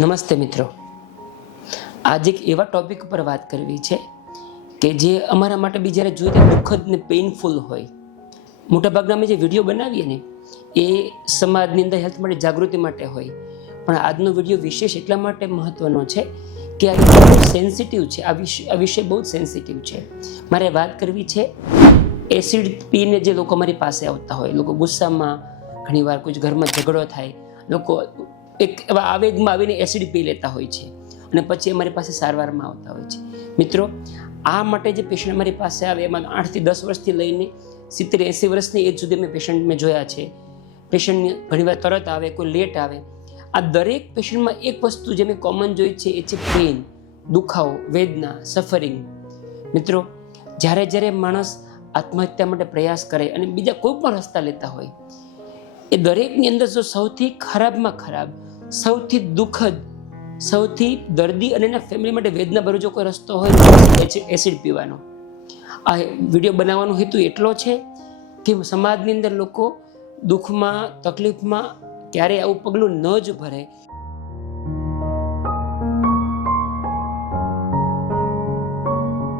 નમસ્તે મિત્રો. આજે એક એવા ટોપિક પર વાત કરવી છે કે જે અમારા માટે બી જ્યારે જોઈએ ત્યારે દુઃખદ ને પેઇનફુલ હોય. મોટાભાગના અમે જે વીડિયો બનાવીએ ને, એ સમાજની અંદર હેલ્થ માટે, જાગૃતિ માટે હોય. પણ આજનો વીડિયો વિશેષ એટલા માટે મહત્વનો છે કે આ બહુ સેન્સિટિવ છે. આ વિષય આ વિષય બહુ જ સેન્સિટિવ છે. મારે વાત કરવી છે એસિડ પીને જે લોકો અમારી પાસે આવતા હોય. લોકો ગુસ્સામાં ઘણીવાર કોઈ ઘરમાં ઝઘડો થાય. લોકો એક એવા આવેગમાં આવીને એસિડ પી લેતા હોય છે. અને પછી અમારી પાસે સારવારમાં આવતા હોય છે. મિત્રો, આ માટે જે પેશન્ટ અમારી પાસે આવે, એમાં આઠથી દસ વર્ષથી લઈને સિત્તેર એંસી વર્ષની એજ સુધી મેં પેશન્ટ મેં જોયા છે. પેશન્ટ ઘણીવાર તરત આવે, કોઈ લેટ આવે. આ દરેક પેશન્ટમાં એક વસ્તુ જે મેં કોમન જોઈ છે, એ છે પેઇન દુખાવો, વેદના સફરિંગ મિત્રો, જ્યારે જ્યારે માણસ આત્મહત્યા માટે પ્રયાસ કરે અને બીજા કોઈ પણ રસ્તા લેતા હોય, એ દરેકની અંદર જો સૌથી ખરાબમાં ખરાબ સૌથી દુઃખદ, સૌથી દર્દી અને એના ફેમિલી માટે વેદના ભરો જો કોઈ રસ્તો હોય એસિડ પીવાનો. આ વીડિયો બનાવવાનો હેતુ એટલો છે કે સમાજની અંદર લોકો દુઃખમાં, તકલીફમાં ક્યારેય આવું પગલું ન જ ભરે.